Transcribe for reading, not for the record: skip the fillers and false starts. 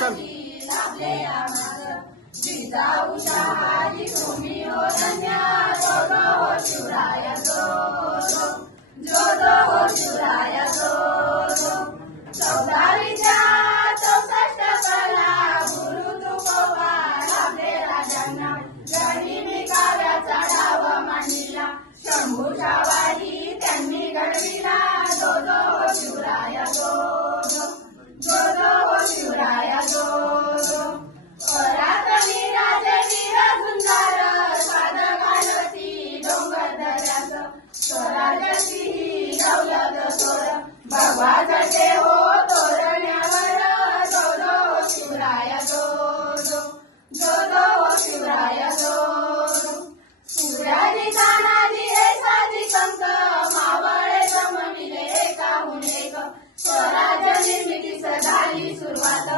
चल जिजाऊ शहाजी तुम्ही हो धन्य जो जो हो शिवराय जो जो जो हो शिवराय जो 1464 कला गुरु तुकोबा लाभले राजांना गनिमी काव्याचा डाव मांडला शंभूशावाही त्यांनी घडविला जो जो हो शिवराय जो जो जो हो शिवराय जो पराक्रमी राजे वीर झुंजार साद घालती डोंगर दऱ्याचं स्वराज्याची ही दौलत सोर भगवा जसे हो तोरण्यावर जो जो हो शिवराय जो जो जो जो हो शिवराय जो सूर्याजी तानाजी ऐसाजी कंक मावळे जमविले एकाहून एक स्वराज्य निर्मितीस झाली सुरुवात